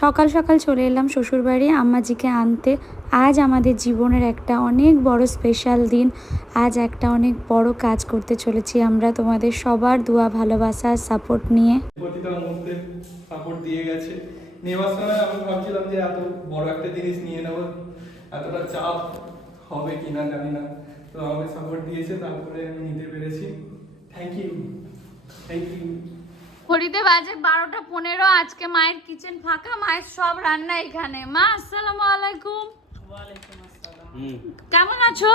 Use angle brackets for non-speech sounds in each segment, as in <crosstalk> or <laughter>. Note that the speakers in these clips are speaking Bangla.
সকাল সকাল চলে এলাম শ্বশুরবাড়ি। আম্মাজিকে আনতে। আজ আমাদের জীবনের একটা অনেক বড় স্পেশাল দিন। আজ একটা অনেক বড় কাজ করতে চলেছি আমরা তোমাদের সবার দোয়া, ভালোবাসা সাপোর্ট নিয়ে। সাপোর্ট দিয়ে গেছে। নেওয়ার সময় আমি ভাবছিলাম যে এত বড় একটা জিনিস নিয়ে নেব। এতটা চাপ হবে জানি না। তো আমাকে সাপোর্ট দিয়েছে, তারপরে আমি নিতে পেরেছি। থ্যাংক ইউ থ্যাংক ইউ ঘড়িতে বাজে বারোটা পনেরো আজকে মায়ের কিচেন ফাঁকা মায়ের সব রান্না এখানে। মা আসসালামু আলাইকুম। ওয়ালাইকুম কেমন আছো?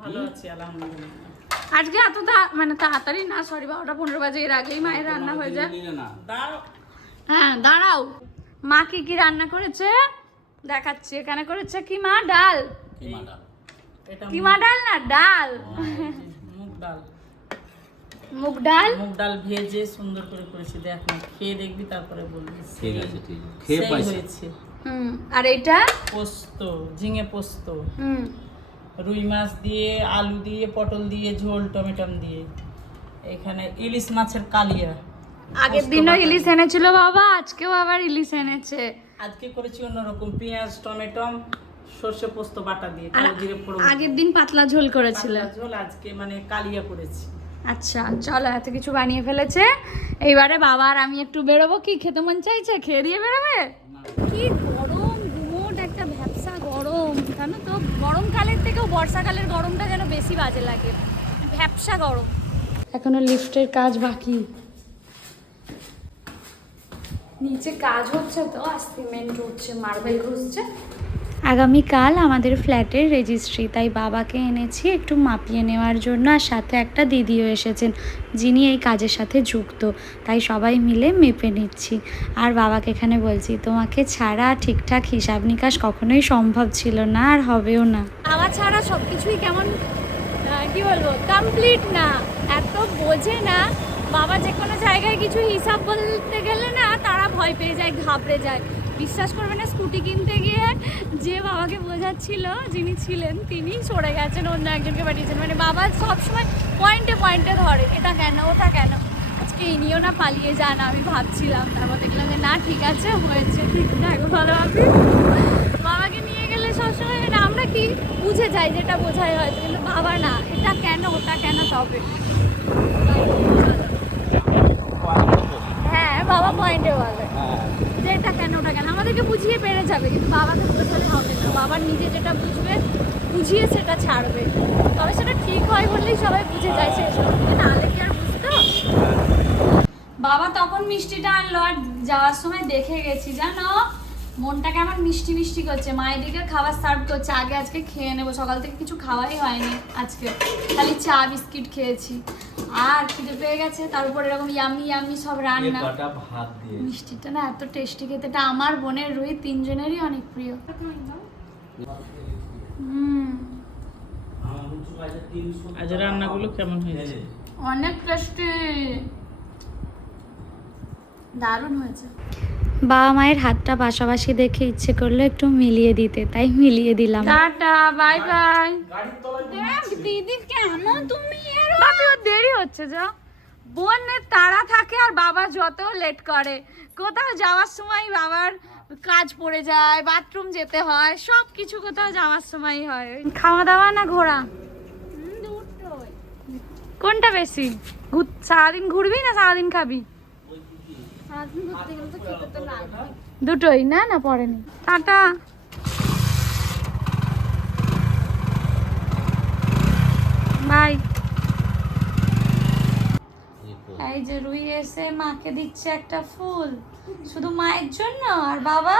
ভালো আছি আলহামদুলিল্লাহ। আজকে এত তা- মানে তাড়াতাড়ি না সরি বারোটা পনেরো বাজে এর আগেই মায়ের রান্না হয়ে যায়। হ্যাঁ দাঁড়াও। মা কি কি রান্না করেছে? দেখাচ্ছি এখানে করেছে কি মা? ডাল। এটা কি মা ডাল না? ডাল। মুগ ডাল। মুগ ডাল? মুগ ডাল ভেজে সুন্দর করে করেছি। দেখ না খেয়ে দেখবি তারপরে বলবি। ঠিক আছে ঠিক আছে। খেয়ে পাইছি। হুম আর এটা? পোস্ত ঝিঙে পোস্ত। হুম। রুই মাছ দিয়ে আলু দিয়ে পটল দিয়ে ঝোল টমেটম দিয়ে। এখানে ইলিশ মাছের কালিয়া। আগের দিনও ইলিশ এনেছিল বাবা আজকেও আবার ইলিশ এনেছে। আজকে করেছি অন্যরকম পেঁয়াজ টমেটম সর্ষে পোস্ত বাটা দিয়ে। কালো জিরে ফোড়ন। আগের দিন পাতলা ঝোল করেছিল। ঝোল আজকে মানে কালিয়া করেছি। আচ্ছা চলো এত কিছু বানিয়ে ফেলেছে। এইবারে বাবা আর আমি একটু বেরোবো কি? খেতে মন চাইছে? খেয়ে দিয়ে বেরোবে? কি গরম গুমোট, একটা ভ্যাবসা গরম, জানো তো? গরমকালের থেকেও বর্ষাকালের গরমটা যেন বেশি বাজে লাগে। ভ্যাবসা গরম। এখনও লিফটের কাজ বাকি। নিচে কাজ হচ্ছে তো, আর সিমেন্ট উঠছে, মার্বেল ঘুষছে। আগামীকাল আমাদের ফ্ল্যাটের রেজিস্ট্রি তাই বাবাকে এনেছি একটু মাপিয়ে নেওয়ার জন্য আর সাথে একটা দিদিও এসেছেন, যিনি এই কাজের সাথে যুক্ত, তাই সবাই মিলে মেপে নিচ্ছি। আর বাবাকে এখানে বলছি, তোমাকে ছাড়া ঠিকঠাক হিসাব নিকাশ কখনোই সম্ভব ছিল না আর হবেও না। বাবা ছাড়া সব কিছুই কেমন কি বলব কমপ্লিট না। এত বোঝে না, বাবা যে কোনো জায়গায় কিছু হিসাব বলতে গেলে না, তারা ভয় পেয়ে যায়, ঘাবড়ে যায়। বিশ্বাস করবে না, স্কুটি কিনতে গিয়ে যে বাবাকে বোঝাচ্ছিল যিনি ছিলেন তিনি সরে গেছেন অন্য একজনকে পাঠিয়েছেন। মানে বাবা সবসময় পয়েন্টে পয়েন্টে ধরে এটা কেন ওটা কেন? আজকে ইনিও না পালিয়ে যান আমি ভাবছিলাম। তারপর দেখলাম যে না ঠিক আছে হয়েছে ঠিকঠাক ভালোভাবে বাবাকে। নিয়ে গেলে সবসময় মানে আমরা কি বুঝে যাই যেটা বোঝাই হয়তো কিন্তু বাবা না এটা কেন ওটা কেন তবে? হ্যাঁ বাবা পয়েন্টে বলে। যে এটা কেন ওটা কেন? আমাদেরকে বুঝিয়ে পেরে যাবে কিন্তু বাবাকে বোঝালে হবে না। বাবার নিজে যেটা বুঝবে, বুঝিয়ে সেটা ছাড়বে। তবে সেটা ঠিক হয় বললেই সবাই বুঝে যায়, সে সব নাহলে কি আর বুঝতো? বাবা তখন মিষ্টিটা আনলো, আর যাওয়ার সময় দেখে গেছি, জানো? মনটা কেমন মিষ্টি মিষ্টি করছে। মায়ের দিকে খাবার সার্ভ করছে, আগে আজকে খেয়ে নেব, সকাল থেকে কিছু খাওয়াই হয়নি আজকে। খালি চা, বিস্কিট খেয়েছি। আর খিদে পেয়ে গেছে তার উপর এরকম ইয়ামি ইয়ামি সব রান্না। ভাত দিয়ে মিষ্টিটা না এত টেস্টি খেতে এটা আমার বোনের রুই তিনজনেরই অনেক প্রিয়। হুম। আজ রান্নাগুলো কেমন হয়েছে? অনেক টেস্টি দারুণ হয়েছে। বাবা মায়ের হাতটা পাশাপাশি দেখে ইচ্ছে করল একটু মিলিয়ে দিতে তাই মিলিয়ে দিলাম। টাটা বাই বাই গাড়ির তলায় দিদি কেন তুমি? বাপি ওর দেরি হচ্ছে যা। বোনের তাড়া থাকে আর বাবা যত লেট করে। কোথাও যাওয়ার সময় বাবার কাজ পড়ে যায় বাথরুম যেতে হয় সব কিছু কোথাও যাওয়ার সময় হয়। খাওয়া দাওয়া না ঘোরা? কোনটা বেশি? সারাদিন ঘুরবি না সারাদিন খাবি? দুটোই না না পড়েনি টাটা। বাই। এই যে রুই এসে মাকে দিচ্ছে একটা ফুল। শুধু মায়ের জন্য? আর বাবা?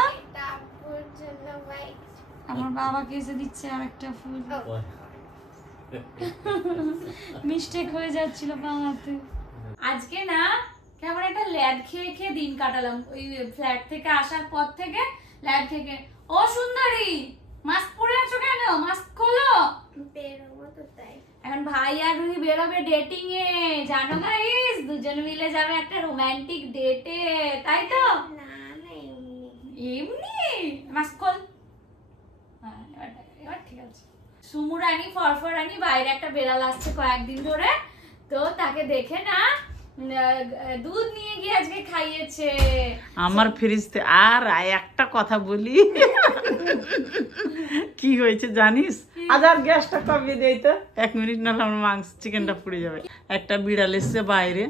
আমার বাবাকে এসে দিচ্ছে আর একটা ফুল মিস্টেক হয়ে যাচ্ছিল বাবাতে। আজকে না কেমন একটা ল্যাড খেয়ে খেয়ে দিন কাটালাম। ওই ফ্ল্যাট থেকে আসার পর থেকে ল্যাড থেকে। ও সুন্দরী মাস্ক পরে আছো কেন? মাস্ক খোলো। এখন ভাই আর রুহি বেরোবে ডেটিং এ জানো গাইস দুজন মিলে যাবে একটা রোমান্টিক ডেটে তাই তো? এমনি। মাস্ক খোল। হ্যাঁ, এবার- ঠিক আছে। সুমুরানি ফরফরানি বাইরে একটা বেড়াল আসছে কয়েকদিন ধরে তো তাকে দেখে না দুধ নিয়ে গিয়ে আজকে খাইয়েছে। আমার ফ্রিজতে আর একটা কথা বলি। কি হয়েছে জানিস? আজ আর গ্যাসটা কমিয়ে দেই তো। এক মিনিট নাহলে আমার মাংস চিকেনটা পুড়ে যাবে। একটা বিড়াল এসছে বাইরে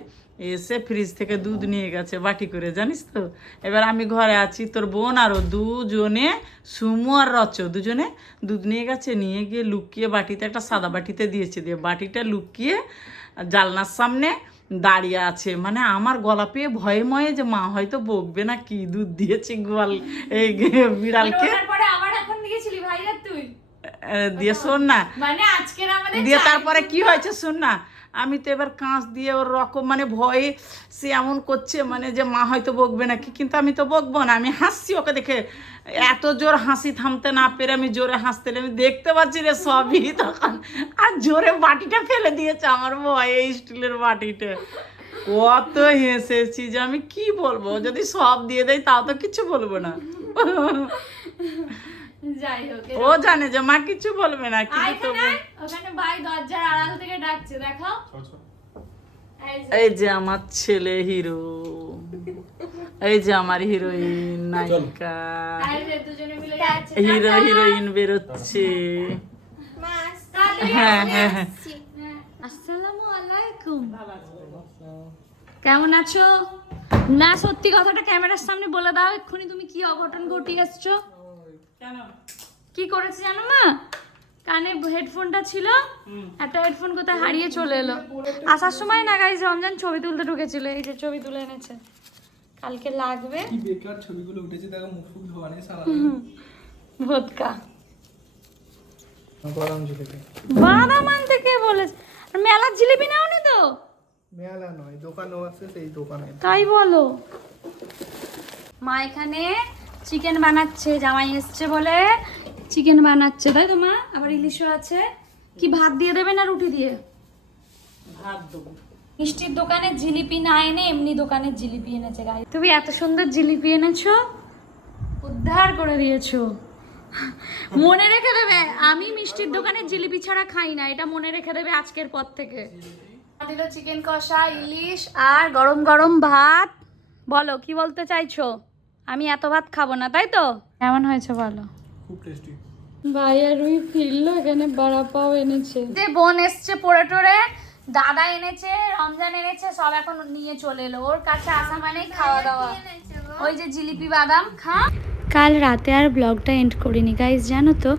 এসে ফ্রিজ থেকে দুধ নিয়ে গেছে বাটি করে জানিস তো? এবার আমি ঘরে আছি তোর বোন আরও দুজনে সুমু আর রচ দুজনে দুধ নিয়ে গেছে নিয়ে গিয়ে লুকিয়ে বাটিতে একটা সাদা বাটিতে দিয়েছে দিয়ে বাটিটা লুকিয়ে জালনার সামনে দাঁড়িয়ে আছে। মানে আমার গলা পেয়ে ভয়ে ময়ে যে মা হয়তো বকবে না কি দুধ দিয়েছে গোয়াল এই বিড়ালকে? দিয়ে শোন না। মানে দিয়ে তারপরে কি হয়েছে শোন না। আমি তো এবার কাঁচ দিয়ে ওর রকম মানে ভয়ে সে এমন করছে মানে যে মা হয়তো বকবে নাকি, কিন্তু আমি তো বকবো না, আমি হাসছি ওকে দেখে। এত জোর হাসি থামতে না পেরে আমি জোরে হাসতে। আমি দেখতে পাচ্ছি রে সবই তখন, আর জোরে বাটিটা ফেলে দিয়েছে আমার ভয়ে স্টিলের বাটিটা কত হেসেছি যে আমি কি বলব, যদি সব দিয়ে দেয় তাও তো কিছু বলব না। যাই হোক ও জানে যে মা কিছু বলবে না কিন্তু ওখানে ভাই দরজার আড়াল থেকে ডাকছে দেখাও এই যে। আমার ছেলে হিরো। এই যে আমার হিরোইন নায়িকা। এই যে দুজনে মিলে যাচ্ছে হিরো হিরোইন বেরোচ্ছে। হ্যাঁ হ্যাঁ হ্যাঁ। আসসালামু আলাইকুম। কেমন আছো? না সত্যি কথাটা ক্যামেরার সামনে বলে দাও এক্ষুনি তুমি কি অঘটন ঘটিয়ে এসছো? কি করেছে জানো মা? কানে হেডফোনটা ছিল একটা হেডফোন কোথায় হারিয়ে চলে এলো। আসার সময় না গাইজ রমজান ছবি তুলতে ঢুকেছিল এই যে ছবি তুলে এনেছে। কালকে লাগবে। কি বেকার ছবিগুলো উঠেছে দেখো মুখ ফুক ধোয়া নেই সারা ভোদকা। গরম ঝুলেছে বাদাম আনতে কে বলেছে? আর মেলার জিলিপি নাওনি তো? মেলা নয় দোকানও আছে সেই দোকানে। তাই বলো। মা এখানে চিকেন বানাচ্ছে জামাই এসছে বলে। চিকেন বানাচ্ছে তাই তো মা? আবার ইলিশও আছে। কি ভাত দিয়ে দেবে না রুটি দিয়ে? ভাত দেবো। মিষ্টির দোকানে জিলিপি না এনে এমনি দোকানের জিলিপি এনেছে গাই। তুমি এত সুন্দর জিলিপি এনেছো উদ্ধার করে দিয়েছ। মনে রেখে দেবে আমি মিষ্টির দোকানের জিলিপি ছাড়া খাই না এটা মনে রেখে দেবে আজকের পর থেকে। দিল চিকেন কষা ইলিশ আর গরম গরম ভাত। বলো কি বলতে চাইছো? আমি এত ভাত খাব না তাই তো? কেমন হয়েছে বলো? খুব টেস্টি ভাই আর রুই ফিরলো এখানে বড়া পাও এনেছে। যে বোন এসছে পড়ে টোরে দাদা এনেছে রমজান এনেছে সব এখন নিয়ে চলে এলো। ওর কাছে আসা মানেই খাওয়া দাওয়া। ওই যে জিলিপি বাদাম খা। কাল রাতে আর ব্লগটা এন্ড করিনি। গাইজ জানো তো,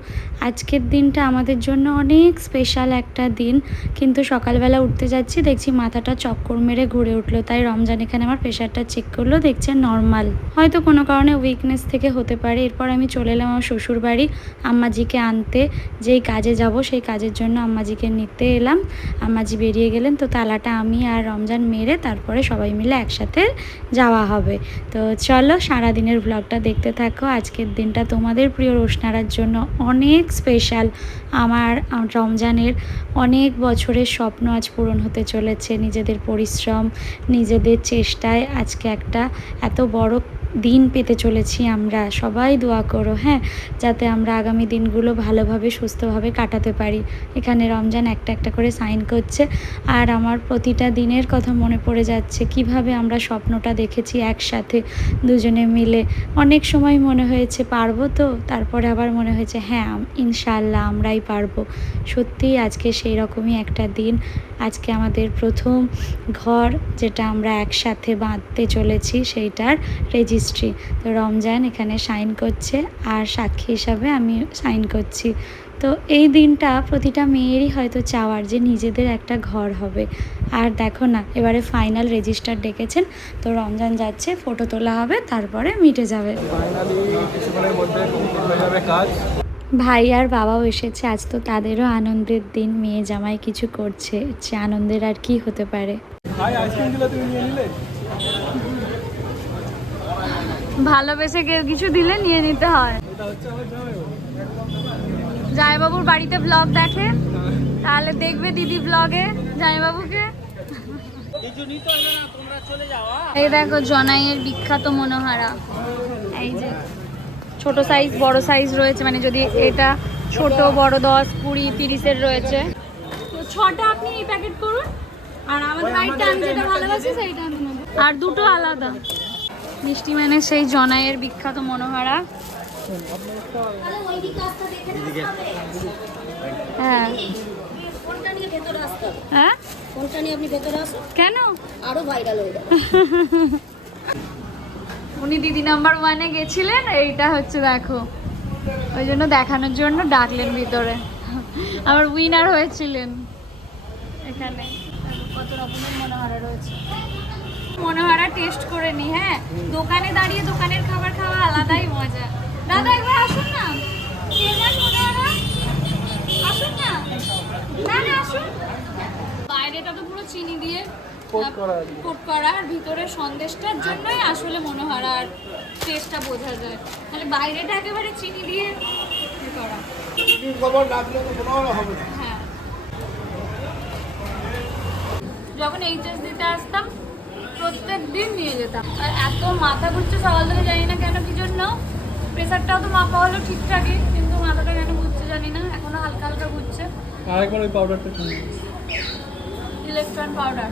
আজকের দিনটা আমাদের জন্য অনেক স্পেশাল একটা দিন। কিন্তু সকালবেলা উঠতে যাচ্ছি, দেখছি মাথাটা চক্কর মেরে ঘুরে উঠল। তাই রমজান এখানে আমার প্রেশারটা চেক করল, দেখছে নর্মাল হয়তো কোনো কারণে উইকনেস থেকে হতে পারে। এরপর আমি চলে এলাম আমার শ্বশুর বাড়ি আম্মাজিকে আনতে। যেই কাজে যাব, সেই কাজের জন্য আম্মাজিকে নিতে এলাম। আম্মাজি বেরিয়ে গেলেন, তো তালাটা আমি আর রমজান মেরে তারপরে সবাই মিলে একসাথে যাওয়া হবে। তো চলো সারাদিনের ব্লগটা দেখতে থাকো। আজকের দিনটা তোমাদের প্রিয় রোশনারার জন্য অনেক স্পেশাল আমার রমজানের অনেক বছরের স্বপ্ন আজ পূরণ হতে চলেছে। নিজেদের পরিশ্রম, নিজেদের চেষ্টায় আজকে একটা এত বড় দিন পেতে চলেছি, আমরা সবাই দোয়া করো হ্যাঁ যাতে আমরা আগামী দিনগুলো ভালোভাবে, সুস্থভাবে কাটাতে পারি। এখানে রমজান একটা একটা করে সাইন করছে, আর আমার প্রতিটা দিনের কথা মনে পড়ে যাচ্ছে, কীভাবে আমরা স্বপ্নটা দেখেছি একসাথে, দুজনে মিলে। অনেক সময় মনে হয়েছে, পারব তো, তারপরে আবার মনে হয়েছে হ্যাঁ ইনশাল্লাহ আমরাই পারব। সত্যিই আজকে সেই রকমই একটা দিন। আজকে আমাদের প্রথম ঘর যেটা আমরা একসাথে বাঁধতে চলেছি সেইটার রেজিস্ট্রি তো রমজান এখানে সাইন করছে আর সাক্ষী হিসাবে আমি সাইন করছি। তো এই দিনটা প্রতিটা মেয়েরই হয়তো চাওয়ার যে নিজেদের একটা ঘর হবে। আর দেখো না, এবারে ফাইনাল রেজিস্টার ডেকেছেন, তো রমজান যাচ্ছে ফটো তোলা হবে, তারপরে মিটে যাবে। ভাই আর বাবাও এসেছে আজ তো তাদেরও আনন্দের দিন মেয়ে জামাই কিছু করছে যে আনন্দের আর কি হতে পারে। ভাই আইসক্রিমগুলো তুমি নিয়ে নিলে? ভালোবেসে কেউ কিছু দিলে নিয়ে নিতে হয়। জামাইবাবুর বাড়িতে ব্লগ দেখে তাহলে দেখবে দিদি ব্লগে জামাইবাবুকে। এই দেখো জনাইয়ের বিখ্যাত মনোহারা। এই যে ছোট সাইজ বড় সাইজ রয়েছে মানে যদি এটা ছোট বড় দশ কুড়ি তিরিশের রয়েছে। তো ছটা আপনি এই প্যাকেট করুন আর আমাদের বাড়িটা আমি যেটা ভালোবাসি সেইটা আমি আর দুটো আলাদা। মিষ্টি মানে সেই জনাইয়ের বিখ্যাত মনোহারা। হ্যাঁ। হ্যাঁ? ফোনটা নিয়ে আপনি ভেতরে আসুন কেন? আরও ভাইরাল হয়ে যাবে। <laughs> উনি দিদি নাম্বার ওয়ানে গেছিলেন, এইটা হচ্ছে দেখো। ওই জন্য দেখানোর জন্য ডাকলেন ভিতরে। আবার উইনার হয়েছিলেন। এখানে। কত রকমের মনোহারা রয়েছে। মনোহারা টেস্ট করে নি হ্যাঁ? দোকানে দাঁড়িয়ে দোকানের খাবার খাওয়া আলাদাই মজা। দাদা একবার আসুন না। আসুন না না, আসুন। বাইরেটা তো পুরো চিনি দিয়ে কোট করা কোট করা আর ভিতরে সন্দেশটার জন্যই আসলে মনোহারার টেস্টটা বোঝা যায়। তাহলে বাইরেটা একেবারে চিনি দিয়ে করা। হ্যাঁ। যখন এইচএস দিতে আসতাম প্রত্যেক দিন নিয়ে যেতাম। আর এত মাথা ঘুরছে সকাল থেকে জানি না কেন কি জন্য। প্রেশারটাও তো মাপা হলো ঠিকঠাকই কিন্তু মাথাটা কেন ঘুরছে জানি না এখনও হালকা হালকা ঘুরছে। আরেকবার ওই পাউডারটা ইলেকট্রন পাউডার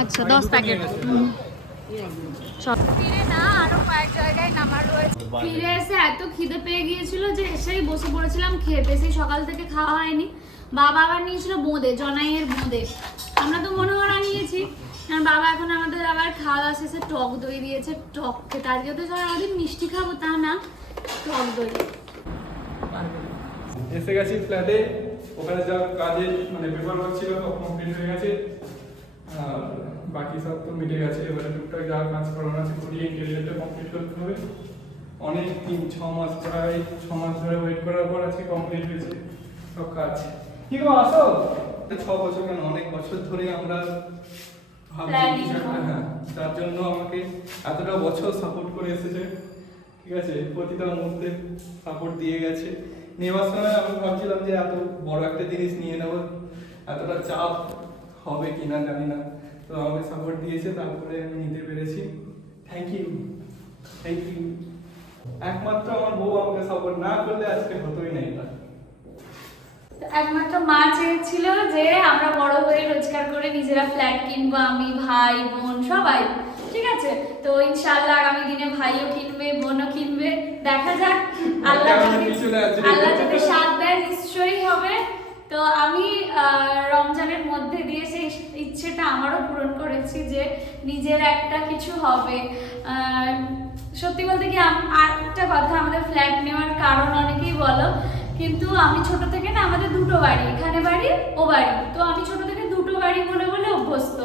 আচ্ছা দশ প্যাকেট ফিরে না আরও কয়েক জায়গায় নামার রয়েছে। ফিরে এসে এত খিদে পেয়ে গিয়েছিল যে এসেই বসে পড়েছিলাম খেতে সেই সকাল থেকে খাওয়া হয়নি। বাবা আবার নিয়েছিল বোঁদে জনাইয়ের বোঁদে। আমরা তো মনে করা নিয়েছি। আর বাবা এখন আমাদের আবার খাওয়া দাওয়া শেষে টক দই দিয়েছে টক খেতে। আজকে তো সারাদিন মিষ্টি খাব তা না টক দই। এসে গেছি ফ্ল্যাটে ওখানে যা কাজে মানে পেপার ওয়ার্ক ছিল সব কমপ্লিট হয়ে গেছে। আর বাকি সব তো মিটে গেছে। এবারে টুকটাক যা কাজ করানো আছে করিয়ে ইন্টেরিয়ারটা কমপ্লিট করতে হবে। অনেক দিন ছ মাস প্রায় ছ মাস ধরে ওয়েট করার পর আজকে কমপ্লিট হয়েছে সব কাজ। কি গো আসো। ছ বছর কেন? অনেক বছর ধরে আমরা ভাবছি। হ্যাঁ তার জন্য আমাকে এতটা বছর সাপোর্ট করে এসেছে। ঠিক আছে প্রতিটা মুহূর্তে সাপোর্ট দিয়ে গেছে। নেওয়ার সময় আমি ভাবছিলাম যে এত বড় একটা জিনিস নিয়ে নেব, এতটা চাপ হবে কিনা জানি না। তো আমাকে সাপোর্ট দিয়েছে, তারপরে আমি নিতে পেরেছি। থ্যাংক ইউ থ্যাংক ইউ একমাত্র আমার বউ আমাকে সাপোর্ট না করলে আজকে হতোই না এটা। একমাত্র মা চেয়েছিল যে আমরা বড় হয়ে রোজগার করে নিজেরা ফ্ল্যাট কিনবো, আমি, ভাই, বোন, সবাই। ঠিক আছে? তো ইনশাআল্লাহ আগামী দিনে ভাইও কিনবে বোনও কিনবে। দেখা যাক। আল্লাহ পিছনে আছে। আল্লাহ যদি সাথ দেয় নিশ্চয়ই হবে। তো আমি রমজানের মধ্যে দিয়ে সেই ইচ্ছেটা আমারও পূরণ করেছি যে নিজের একটা কিছু হবে। আহ, সত্যি বলতে কি আম- আর একটা কথা আমাদের ফ্ল্যাট নেওয়ার কারণ অনেকেই বলো কিন্তু আমি ছোট থেকে না আমাদের দুটো বাড়ি এখানে বাড়ি ও বাড়ি। তো আমি ছোট থেকে বাড়ি বলে বলে অভ্যস্ত।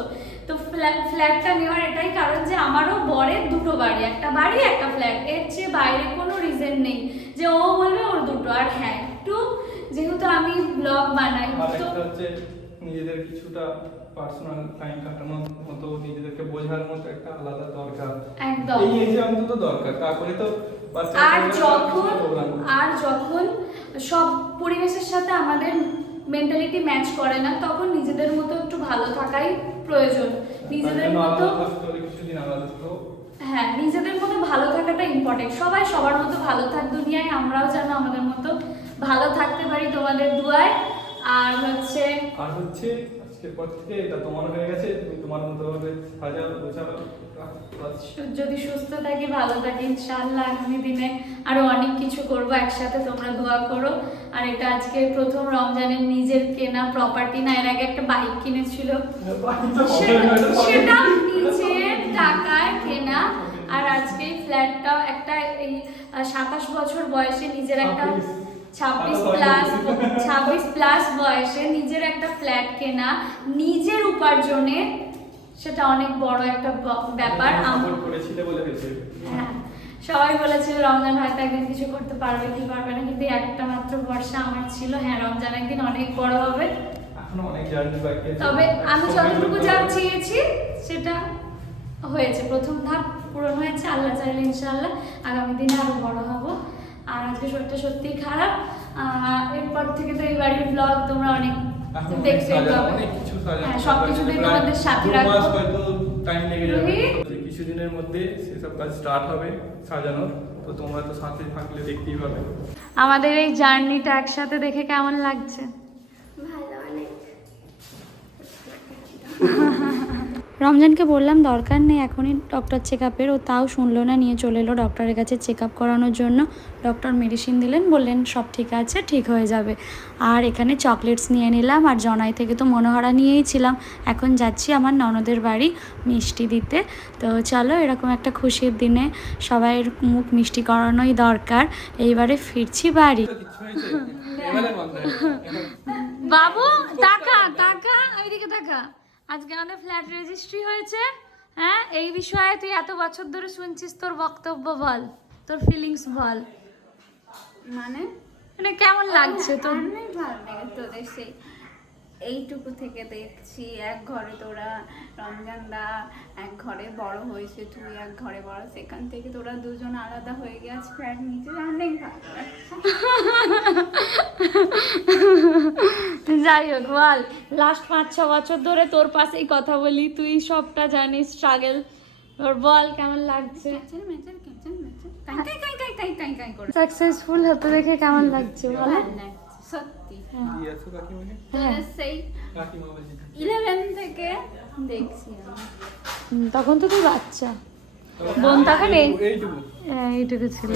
তো ফ্ল্যা- ফ্ল্যাটটা নেওয়ার এটাই কারণ যে আমারও বরের দুটো বাড়ি একটা বাড়ি একটা ফ্ল্যাট। এর চেয়ে বাইরে কোনো রিজন নেই যে ও বলবে ওর দুটো। আর হ্যাঁ একটু যেহেতু আমি ব্লগ বানাই তো নিজেদের কিছুটা পার্সোনাল টাইম কাটানোর মতো নিজেদেরকে বোঝার মতো একটা আলাদা দরকার। একদম। এই এজে অন্তত দরকার। তারপরে তো আর যখন আর যখন সব পরিবেশের সাথে আমাদের মেন্টালিটি ম্যাচ করে না তখন নিজেদের মতো একটু ভালো থাকাই প্রয়োজন। নিজেদের মতো হ্যাঁ নিজেদের মতো ভালো থাকাটা ইম্পর্টেন্ট সবাই সবার মতো ভালো থাক দুনিয়ায় আমরাও যেন আমাদের মতো ভালো থাকতে পারি তোমাদের দুয়ায়। আর হচ্ছে আর হচ্ছে আজকের পর থেকে এটা তোমার হয়ে গেছে তুমি তোমার মতো ভাবে সাজাও গোছাও। যদি সুস্থ থাকি ভালো থাকি ইনশাআল্লাহ আগামী দিনে আরও অনেক কিছু করব। একসাথে তোমরা দোয়া করো। আর এটা আজকে প্রথম রমজানের নিজের কেনা প্রপার্টি না এর আগে একটা বাইক কিনেছিল। সেটা- নিজের টাকায় কেনা। আর আজকে ফ্ল্যাটটাও একটা এই সাতাশ বছর বয়সে নিজের একটা ছাব্বিশ প্লাস ছাব্বিশ প্লাস বয়সে। নিজের একটা ফ্ল্যাট কেনা নিজের উপার্জনে সেটা অনেক বড় একটা ব্যাপার। হ্যাঁ সবাই বলেছিল রমজান হয়তো একদিন কিছু করতে পারবে কি পারবে না কিন্তু একটা মাত্র বর্ষা আমার ছিল। হ্যাঁ রমজান একদিন অনেক বড় হবে। তবে আমি যতটুকু যা চেয়েছি সেটা হয়েছে। প্রথম ধাপ পূরণ হয়েছে আল্লাহ চাইলে ইনশাআল্লাহ আগামী দিনে আরও বড় হব। আর আজকে শরীরটা সত্যিই খারাপ। এরপর থেকে তো এই বাড়ির ব্লগ তোমরা অনেক দেখতে পাবে। হ্যাঁ সবকিছুতেই তোমাদের সাথে দু মাস হয়তো টাইম লেগে যাবে। কিছুদিনের মধ্যে সেসব কাজ স্টার্ট হবে সাজানোর। তো তোমরা তো সাথে থাকলে দেখতেই পাবে। আমাদের এই জার্নিটা একসাথে দেখে কেমন লাগছে ভালো অনেক রমজানকে বললাম দরকার নেই এখনই ডক্টর চেক আপের ও তাও শুনলো না নিয়ে চলে এলো ডক্টরের কাছে চেক আপ করানোর জন্য। ডক্টর মেডিসিন দিলেন বললেন সব ঠিক আছে ঠিক হয়ে যাবে। আর এখানে চকলেটস নিয়ে নিলাম আর জনাই থেকে তো মনোহরা নিয়েই ছিলাম। এখন যাচ্ছি আমার ননদের বাড়ি মিষ্টি দিতে। তো চলো এরকম একটা খুশির দিনে সবাইয়ের মুখ মিষ্টি করানোই দরকার। এইবারে ফিরছি বাড়ি। বাবু তাকা তাকা এইদিকে তাকা। আজকে আমাদের ফ্ল্যাট রেজিস্ট্রি হয়েছে। হ্যাঁ এই বিষয়ে তুই এত বছর ধরে শুনছিস তোর বক্তব্য বল তোর ফিলিংস বল। মানে? মানে কেমন লাগছে তোর? তোদের সেই। এইটুকু থেকে দেখছি এক ঘরে তোরা রমজান দা এক ঘরে বড় হয়েছে তুই এক ঘরে বড় সেখান থেকে তোরা দুজন আলাদা হয়ে গেছে ফ্ল্যাট নিচে অনেক যাই হোক বল লাস্ট পাঁচ ছ বছর ধরে তোর পাশেই কথা বলি তুই সবটা জানিস স্ট্রাগল তোর বল কেমন লাগছে? সাকসেসফুল হতে দেখে কেমন লাগছে বলো? ভালো লাগছে, সত্যি। থেকে দেখছি হুম, তখন তো তুই বাচ্চা। বোন তখন এইটুকু হ্যাঁ, এইটুকু ছিল।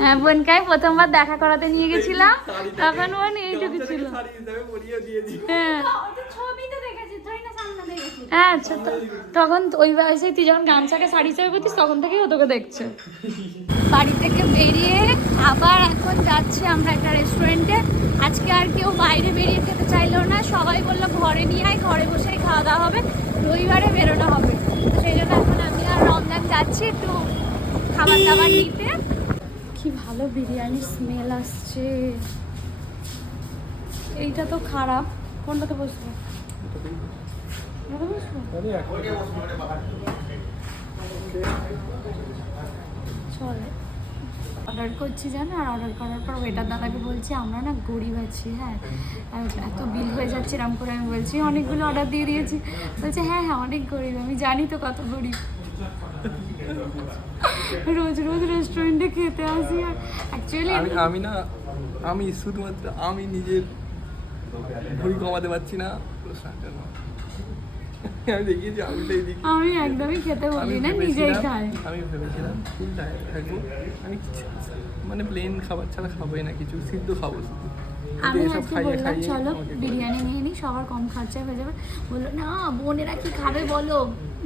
হ্যাঁ বোনকে প্রথমবার দেখা করাতে নিয়ে গেছিলাম। তখন বোন এইটুকু ছিল। শাড়ি হিসাবে পরিয়ে দিয়েছি। হ্যাঁ। দেখেছি দেখেছি। হ্যাঁ আচ্ছা তখন তো ওই বয়সে তুই যখন গামছাকে শাড়ি হিসেবে পরতিস তখন থেকেই ও তোকে দেখছে। <laughs> বাড়ি থেকে বেরিয়ে আবার এখন যাচ্ছি আমরা একটা রেস্টুরেন্টে আজকে আর কেউ বাইরে বেরিয়ে খেতে চাইলো না। সবাই বলল ঘরে নিয়ে আয় ঘরে বসেই খাওয়া দাওয়া হবে। রবিবারে বেরোনো হবে। তো সেই জন্য এখন আমি আর রমজান যাচ্ছি একটু খাবার দাবার নিতে। কি ভালো বিরিয়ানির স্মেল আসছে। এইটা তো খারাপ। কোনটাতে বসবো? চলে। অর্ডার করছি জানো আর অর্ডার করার পর ওয়েটার দাদাকে বলছি, আমরা না গরিব আছি হ্যাঁ? এত বিল হয়ে যাচ্ছে এরকম করে আমি বলছি, অনেকগুলো অর্ডার দিয়ে দিয়েছি। বলছে হ্যাঁ হ্যাঁ অনেক গরিব, আমি জানি তো কত গরিব। রোজ রোজ রেস্টুরেন্টে খেতে আসি, আর অ্যাকচুয়ালি আমি না, আমি শুধুমাত্র, আমি নিজের ভুল কমাতে পারছি না। আমি দেখিয়েছি আমিটাই দেখি আমি একদমই খেতে বলি না নিজেই খাই। আমি ভেবেছিলাম ফুল ডায়েট থাকব। আমি মানে প্লেন খাবার ছাড়া খাবোই না কিছু সিদ্ধ খাব শুধু। আমি আজকে বললাম চলো বিরিয়ানি নিয়ে নিই সবার কম খরচায় হয়ে যাবে। বলল না বোনেরা কি খাবে বলো?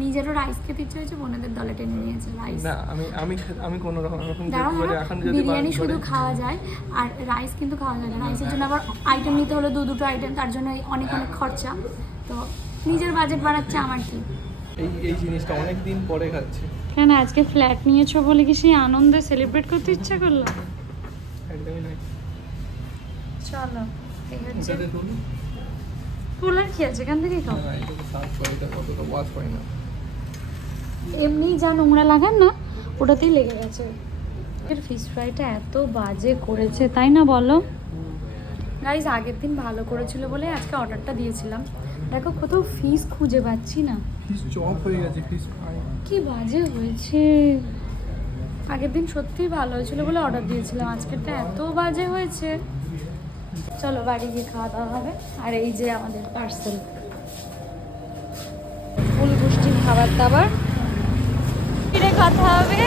নিজেরও রাইস খেতে ইচ্ছে হয়েছে বোনেদের দলে টেনে নিয়েছে রাইস না আমি আমি আমি কোনো রকম এখন যদি বিরিয়ানি শুধু খাওয়া যায় আর রাইস কিন্তু খাওয়া যায় না। রাইসের জন্য আবার আইটেম নিতে হলো দু দুটো আইটেম তার জন্য অনেক অনেক খরচা। তো নিজের বাজেট বাড়াচ্ছে আমার কি? এই এই জিনিসটা অনেক দিন পরে খাচ্ছি। কেন আজকে ফ্ল্যাট নিয়েছো বলে কি সেই আনন্দে সেলিব্রেট করতে ইচ্ছা করল? একদমই নয় চলো এই হচ্ছে। কুলার কি আছে? এখান খাও। এমনি যা নোংরা লাগান না ওটাতেই লেগে গেছে। এর ফিশ ফ্রাইটা এত বাজে করেছে তাই না বলো? গাইজ আগের দিন ভালো করেছিল বলে আজকে অর্ডারটা দিয়েছিলাম। দেখো কোথাও ফিস খুঁজে পাচ্ছি না। ফিস চপ হয়ে গেছে ফিস কি বাজে হয়েছে। আগের দিন সত্যিই ভালো হয়েছিল বলে অর্ডার দিয়েছিলাম আজকেরটা এত বাজে হয়েছে। চলো বাড়ি গিয়ে খাওয়া দাওয়া হবে। আর এই যে আমাদের পার্সেল ফুল পুষ্টির খাবার দাবার। ফিরে কথা হবে।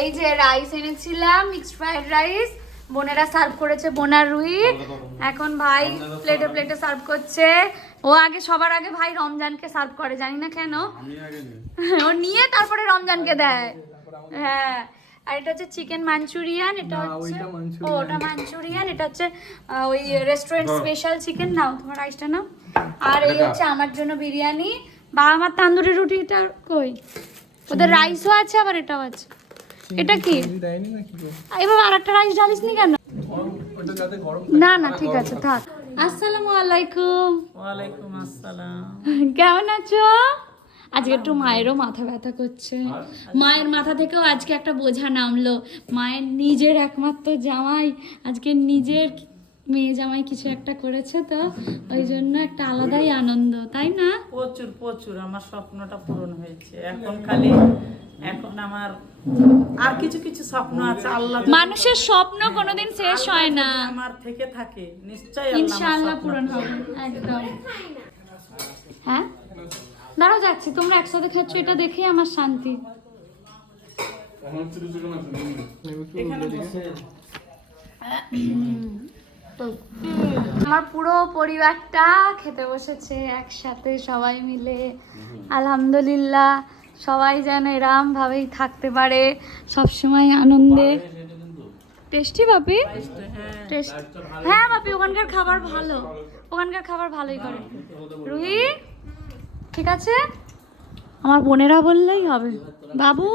এই যে রাইস এনেছিলাম মিক্সড ফ্রাইড রাইস বোনেরা সার্ভ করেছে বোনার রুই। এখন ভাই প্লেটে প্লেটে সার্ভ করছে। ও আগে সবার আগে ভাই রমজানকে সার্ভ করে জানি না কেন? ও নিয়ে তারপরে রমজানকে দেয়। হ্যাঁ আর এটা হচ্ছে চিকেন মাঞ্চুরিয়ান এটা হচ্ছে ও ওটা মাঞ্চুরিয়ান এটা হচ্ছে ওই রেস্টুরেন্ট স্পেশাল চিকেন নাও তোমার রাইসটা নাও। আর এই হচ্ছে আমার জন্য বিরিয়ানি। বা আমার তান্দুরি রুটিটা কই? ওদের রাইসও আছে আবার এটাও আছে। এটা কি? এবার আর একটা রাইস ডালিস নি কেন? না না ঠিক আছে থাক। আসসালামু আলাইকুম। ওয়ালাইকুম আসসালাম। কেমন আছো? আজকে একটু মায়েরও মাথা ব্যথা করছে। মায়ের মাথা থেকেও আজকে একটা বোঝা নামলো। মায়ের নিজের একমাত্র জামাই আজকে নিজের মেয়ে জামাই কিছু একটা করেছে তো ওই জন্য একটা আলাদাই আনন্দ তাই না? প্রচুর প্রচুর আমার স্বপ্নটা পূরণ হয়েছে। এখন খালি এখন আমার আর কিছু কিছু স্বপ্ন আছে আল্লাহ মানুষের স্বপ্ন কোনোদিন শেষ হয় না। আমার থেকে থাকে নিশ্চয়ই আল্লাহ ইনশাআল্লাহ পূরণ হবে। একদম। হ্যাঁ? দাঁড়াও যাচ্ছি। তোমরা একসাথে খাচ্ছ এটা দেখেই আমার শান্তি। এখানে বসে। আমার পুরো পরিবারটা খেতে বসেছে একসাথে সবাই মিলে। আলহামদুলিল্লাহ, সবাই যেন এরম ভাবেই থাকতে পারে, সবসময় আনন্দে। টেস্টি বাপি? টেস্ট হ্যাঁ বাপি, ওখানকার খাবার ভালো। ওখানকার খাবার ভালোই করে। রুহি? ঠিক আছে? আমার বোনেরা বললেই হবে। বাবু?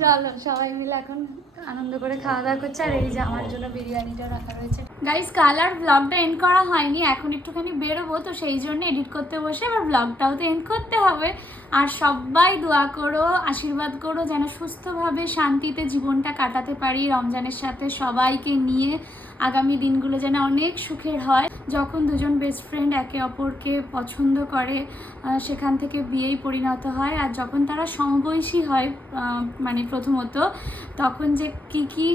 চলো, সবাই মিলে এখন আনন্দ করে খাওয়া দাওয়া করছে, আর এই যে আমার জন্য বিরিয়ানিটা রাখা রয়েছে। গাইস কাল আর ব্লগটা এন্ড করা হয়নি, এখন একটুখানি বেরোবো, তো সেই জন্য এডিট করতে বসে এবার ব্লগটাও তো এন্ড করতে হবে। আর সবাই দোয়া করো, আশীর্বাদ করো, যেন সুস্থভাবে শান্তিতে জীবনটা কাটাতে পারি, রমজানের সাথে সবাইকে নিয়ে আগামী দিনগুলো যেন অনেক সুখের হয়। যখন দুজন বেস্ট ফ্রেন্ড একে অপরকে পছন্দ করে সেখান থেকে বিয়েই পরিণত হয়। আর যখন তারা সমবয়সী হয় মানে প্রথমত, তখন যে কি কি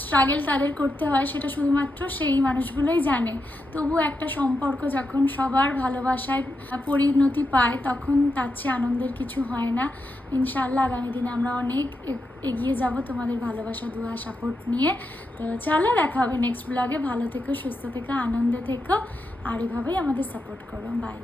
স্ট্রাগেল তাদের করতে হয় সেটা শুধুমাত্র সেই মানুষগুলোই জানে। তবু একটা সম্পর্ক যখন সবার ভালোবাসায় পরিণতি পায়, তখন তার চেয়ে আনন্দের কিছু হয় না। ইনশাআল্লাহ আগামী দিনে আমরা অনেক এগিয়ে যাব তোমাদের ভালোবাসা, দোয়া সাপোর্ট নিয়ে। তো চলো দেখা হবে নেক্সট ব্লগে ভালো থেকো, সুস্থ থেকো, আনন্দে থেকো। আর এভাবেই আমাদের সাপোর্ট করো। বাই